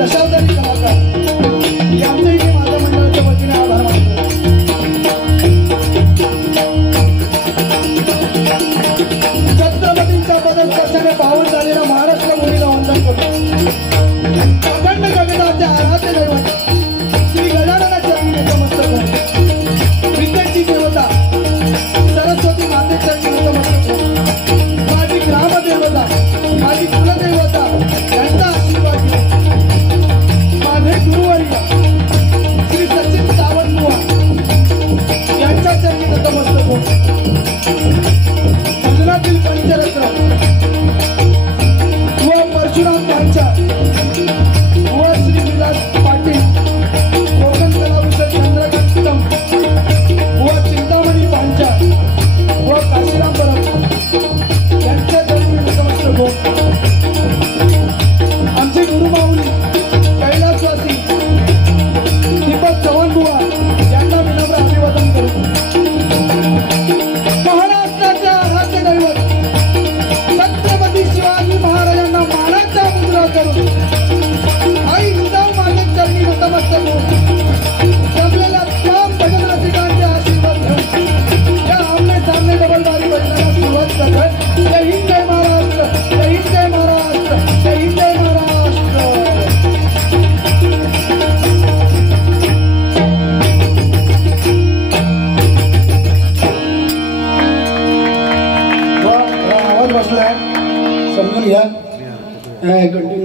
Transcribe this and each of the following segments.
दशावतार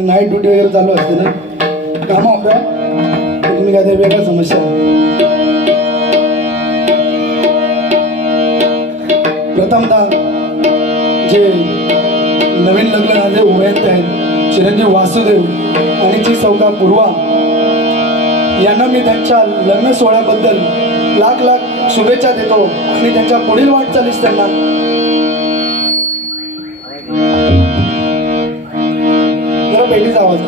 night duty वगैरे चालू असते ना कामावर तुम्ही काय तरी वेगळ्या समस्या प्रथमतः जे नवीन लग्न झाले उभयंत आहेत चिरंजीव वासुदेव आणि जी सौदा पूर्वा यांना मी त्यांच्या लग्न सोहळ्याबद्दल लाख लाख शुभेच्छा देतो आणि त्यांच्या पुढील वाटचालीस त्यांना पहिलीच आवाज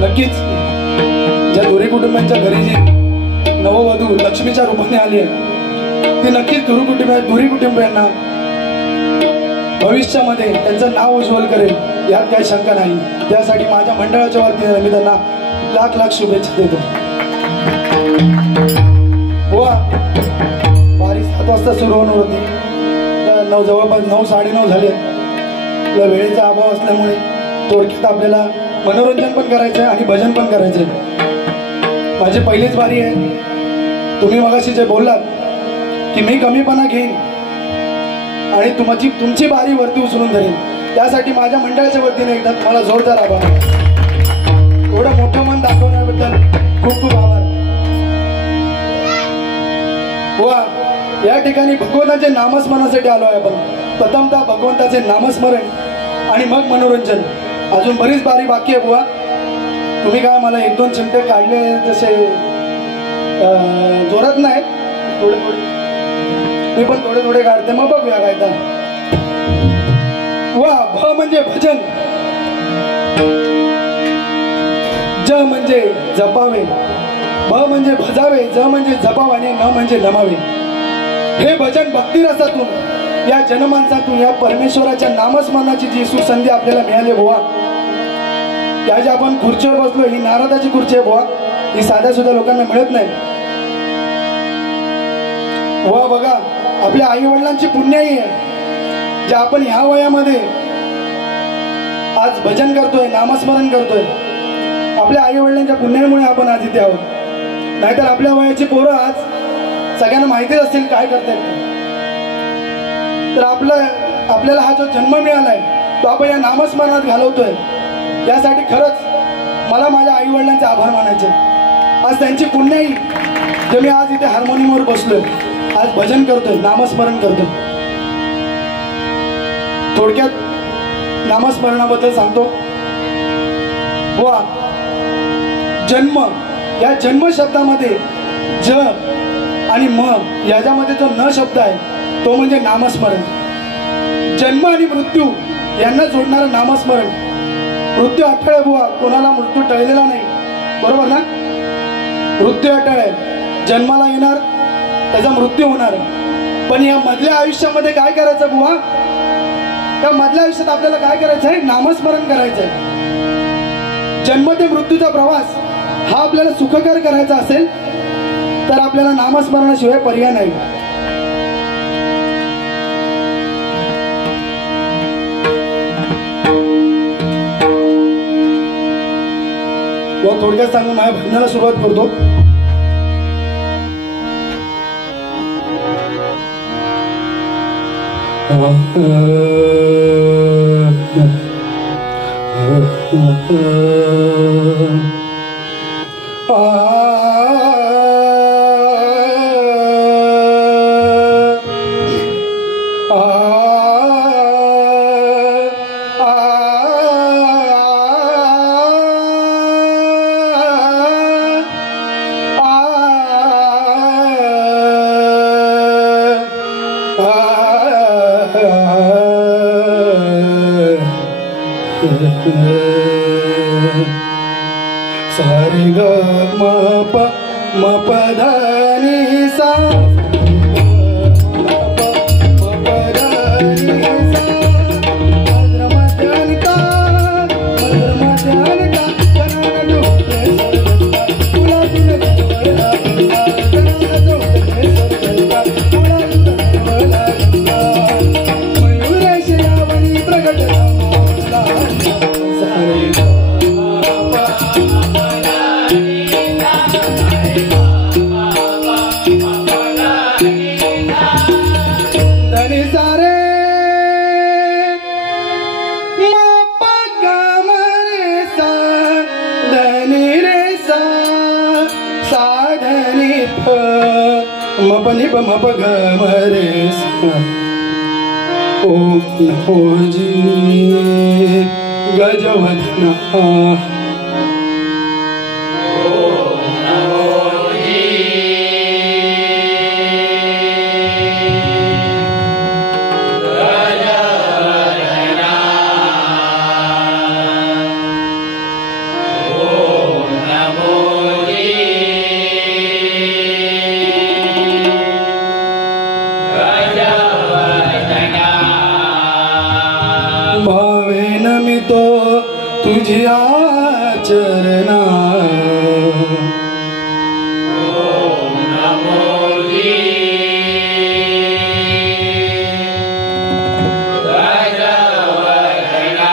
नक्कीच ज्या दोरी कुटुंबांच्या घरी जी नववधू लक्ष्मीच्या रूपाने आली आहे ती नक्कीच दोरी कुटुंबियांना भविष्यामध्ये त्यांचं नाव उज्ज्वल करेल यात काही शंका नाही। त्यासाठी माझ्या मंडळाच्या वतीने मी त्यांना लाख लाख शुभेच्छा देतो। बारी 7 वाजता सुरू होणार होती तर जवळपास 9 साडेनऊ झाले। वेळेचा अभाव असल्यामुळे थोडक्यात आपल्याला मनोरंजन पण करायचं आहे आणि भजन पण करायचं आहे। माझी पहिलीच बारी आहे। तुम्ही मगाशी जे बोललात की मी कमीपणा घेईन आणि तुमची बारी वरती उचलून धरेन त्यासाठी माझ्या मंडळाच्या वतीने एकदा तुम्हाला जोरदार आभार। एवढं मोठं मन दाखवण्याबद्दल खूप खूप आभार। या ठिकाणी भगवंताचे नामस्मरणासाठी आलो आहे आपण। प्रथमतः भगवंताचे नामस्मरण आणि मग मनोरंजन। अजून बरीच बारी बाकी आहे बुवा। तुम्ही काय मला 1-2 चिमटे काढले तसे जोरात नाही थोडे थोडे मी पण थोडे थोडे काढते मग बघूया काय तर। भ म्हणजे भजन, ज म्हणजे जपावे, भ म्हणजे भजावे, ज म्हणजे जपावे आणि न म्हणजे नमावे। हे भजन भक्ती रसातून या जनमानसातून या परमेश्वराच्या नामस्मरणाची जी सुसंधी आपल्याला मिळाली बुवा। त्या ज्या आपण खुर्चीवर बसलो ही नारदाची खुर्ची आहे बुवा। ही साध्या सुद्धा लोकांना मिळत नाही बुवा। बघा आपल्या आई वडिलांची पुण्याई आहे जे आपण ह्या वयामध्ये आज भजन करतोय नामस्मरण करतोय। आपल्या आई वडिलांच्या पुण्याईमुळे आपण आज इथे आहोत। नाहीतर आपल्या वयाची पोरं आज सगळ्यांना माहितीच असतील काय करतात। तर आपल्याला हा जो जन्म मिळालाय तो आपण या नामस्मरणात घालवतोय। यासाठी खरंच मला माझ्या आई वडिलांचे आभार मानायचे। आज त्यांची पुण्याई जे मी आज इथे हार्मोनियमवर बसलोय आज भजन करतोय नामस्मरण करतोय। थोडक्यात नामस्मरणाबद्दल सांगतो बुवा। जन्म या जन्म शब्दामध्ये ज आणि म याच्यामध्ये जो न शब्द आहे तो म्हणजे नामस्मरण। जन्म आणि मृत्यू यांना जोडणारं नामस्मरण। मृत्यू अटळ आहे बुवा, कोणाला मृत्यू टळलेला नाही बरोबर ना। मृत्यू अटळ आहे, जन्माला येणार त्याचा मृत्यू होणार। पण या मधल्या आयुष्यामध्ये काय करायचं बुवा, त्या मधल्या आयुष्यात आपल्याला काय करायचं आहे नामस्मरण करायचं आहे। जन्म ते मृत्यूचा प्रवास हा आपल्याला सुखकर करायचा असेल तर आपल्याला नामस्मरणाशिवाय पर्याय नाही। थोडक्यात सांगून माझ्या भजनाला सुरुवात करतो। सारे ग म प ध नि सा मपनी मप ग मरे ओम नमोजी गजवदना तुझ्या चरणा ओम नमोजी गजवदना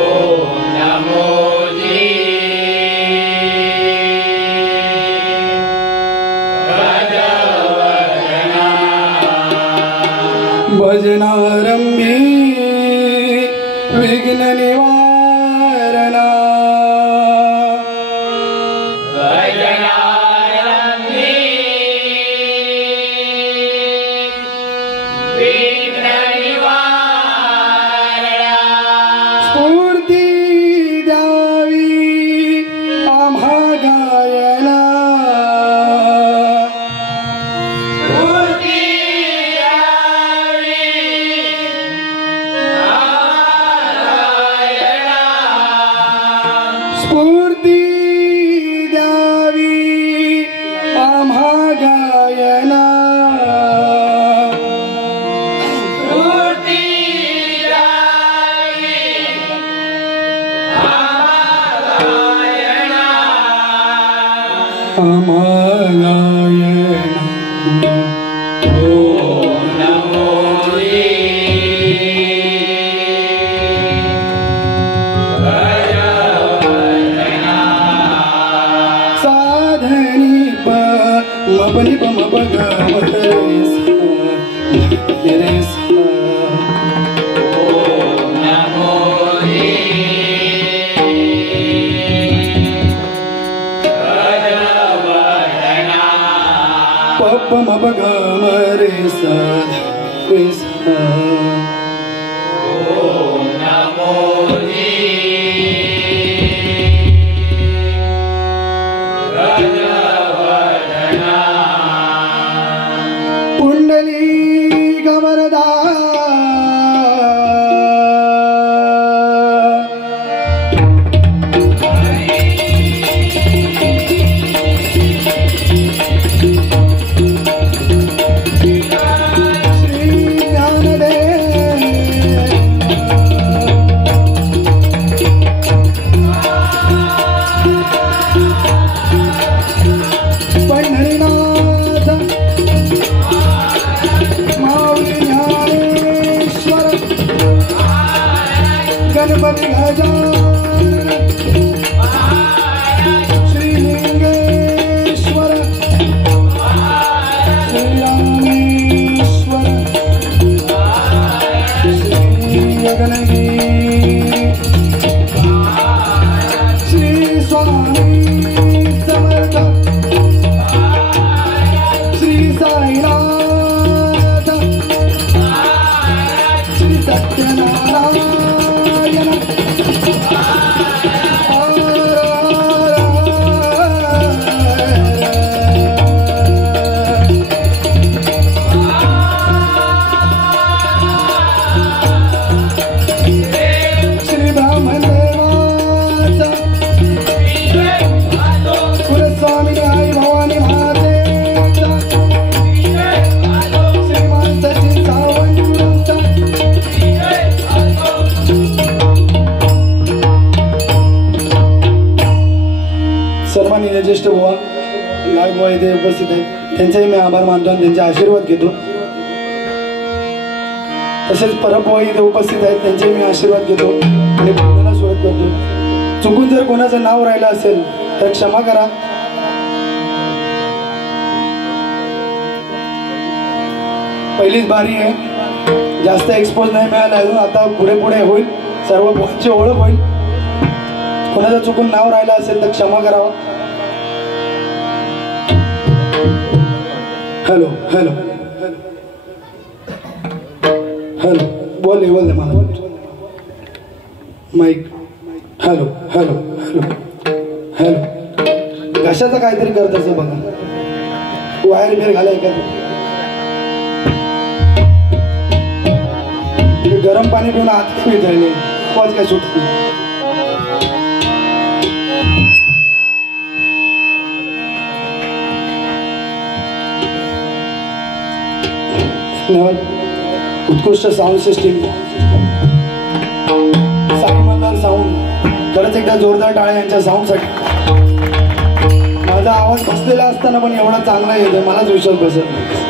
ओम नमोजी गजवदना भजनारंभी विघ्न निवारणा भजनारंभी विघ्न निवारणा स्फूर्ती द्यावी आम्हा गायना स्फूर्ती द्यावी आम्हा गायना स्फूर्ती द्यावी आम्हा गायना ओम नमोजी मपनी मप ग मरे ओम नमोजी गजवदना पप मप ग मरे ओम नमोजी गणपति गजानन श्रीलिंगेश्वर श्रीरामेश्वर श्रीगणगिरी श्री स्वामी समर्थ श्री साईनाथ श्री सत्यनारायण श्री ब्राह्मण देवाचा कुलस्वामी आई भवानी मातेचा श्रीमान सचिन सावंतचा सन्माननीय ज्येष्ठ बुवा गायक बुवा इथे उपस्थित आहेत त्यांचाही मी आभार मानतो आणि त्यांचे आशीर्वाद घेतो. तसेच परबुवा इथे उपस्थित आहेत त्यांचे मी आशीर्वाद घेतो आणि बोलण्याला सुरुवात करतो. चुकून जर कोणाचं नाव राहिलं असेल तर क्षमा करा. पहिलीच बारी आहे, जास्त एक्सपोज नाही मिळाला अजून. आता पुढे पुढे होईल, सर्व बुवांची ओळख होईल. कोणाचं चुकून नाव राहिलं असेल तर क्षमा करावा. हॅलो हॅलो हॅलो बोल दे मला mic hello hello hello hello कशाचं काहीतरी करत असं बघा वायर बिर घालाय का गरम पाणी पिऊन आत मिळतंय आवाज काय सुटत उत्कृष्ट sound system Sai Malhar sound खरंच एकदा जोरदार टाळ्या यांच्या साऊंडसाठी माझा आवाज बसलेला असताना पण एवढा चांगला येतोय मलाच विश्वास बसत नाही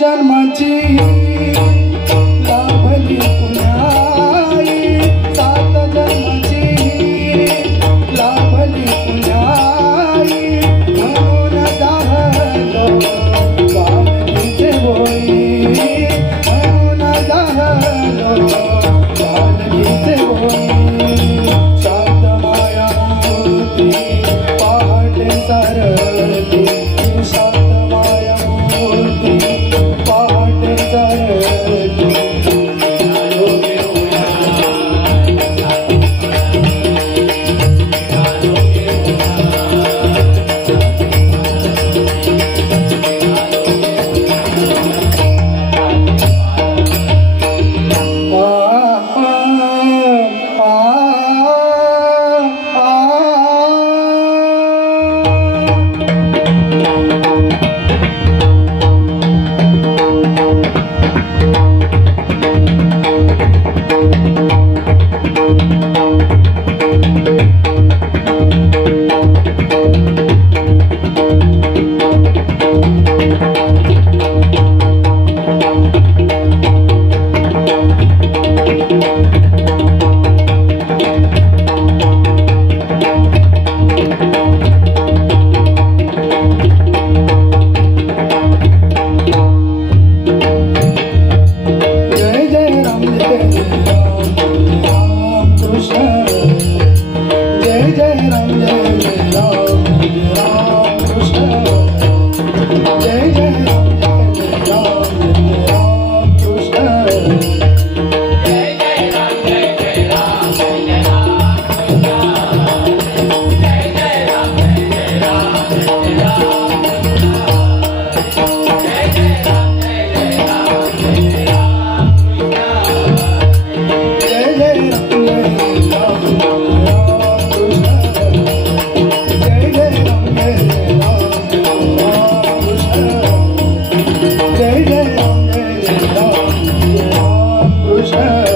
जन्माची लाभली पुण्याई सात जन्माची लाभली पुण्याई म्हणून दाहलो बालकीचे बोई म्हणून दाहलो बालकीचे बोई शांत माया मूर्ती पहाटे सरली शांत माया मूर्ती पहाटे सरली Krishna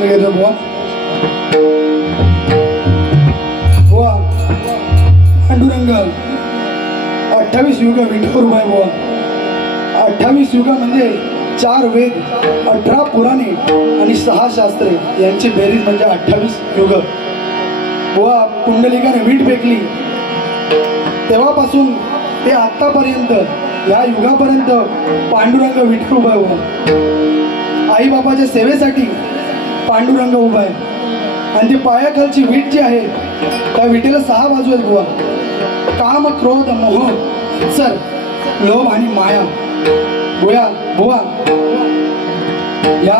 पांडुरंग घेतो बुवा. बुवा पांडुरंग 28 युग विठोर उभा आहे बुवा. 28 युग म्हणजे 4 वेद, 18 पुराणे आणि 6 शास्त्रे यांची बेरीज म्हणजे 28 युग. बुवा पुंडलिकाने वीट फेकली तेव्हापासून ते आतापर्यंत या युगापर्यंत पांडुरंग विठ्ठल उभा आहे. आई बाबाच्या सेवेसाठी पांडुरंग उभा आहे. आणि ती पायाखालची वीट जी आहे त्या विटेला 6 बाजू आहेत बुवा. काम, क्रोध, मोह, सर, लोभ आणि माया. बुवा बुवा या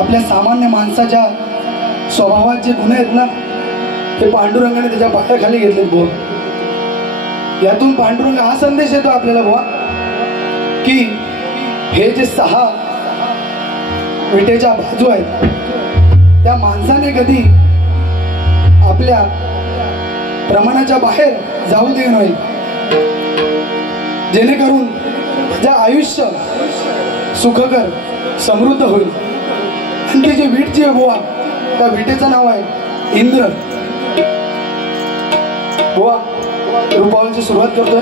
आपल्या सामान्य माणसाच्या स्वभावात जे गुन्हे आहेत ना ते पांडुरंगाने त्याच्या पायाखाली घेतलेत बुवा. यातून पांडुरंग हा संदेश देतो आपल्याला बुवा की हे जे 6 विटेच्या बाजू आहेत त्या माणसाने कधी आपल्या प्रमाणाच्या बाहेर जाऊ दे नये, जेणेकरून जे आयुष्य सुखकर समृद्ध होईल. आणि ती जी वीट जी आहे बुवा त्या विटेचं नाव आहे इंद्र. बुवा रूपावलीची सुरुवात करतोय.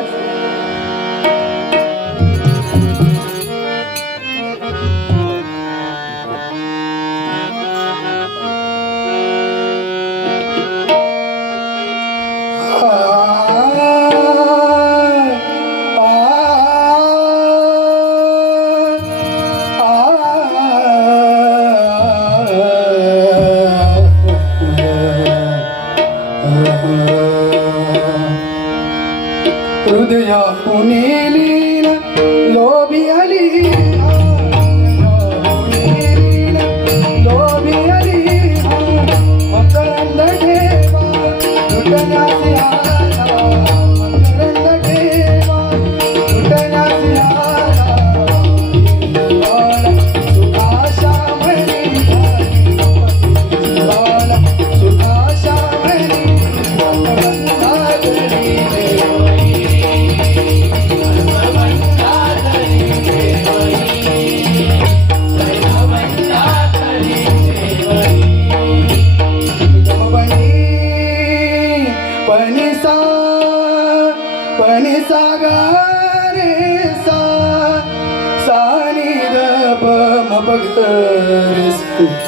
हृदया पुनेलीन लोभी आली, लोभी आली मकरंद ठेवा लुटण्याचे आला, मकरंद ठेवा लुटण्याचे आला. सुखाशा म्हणी सुखाशा म्हणी सुख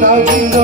दुधाची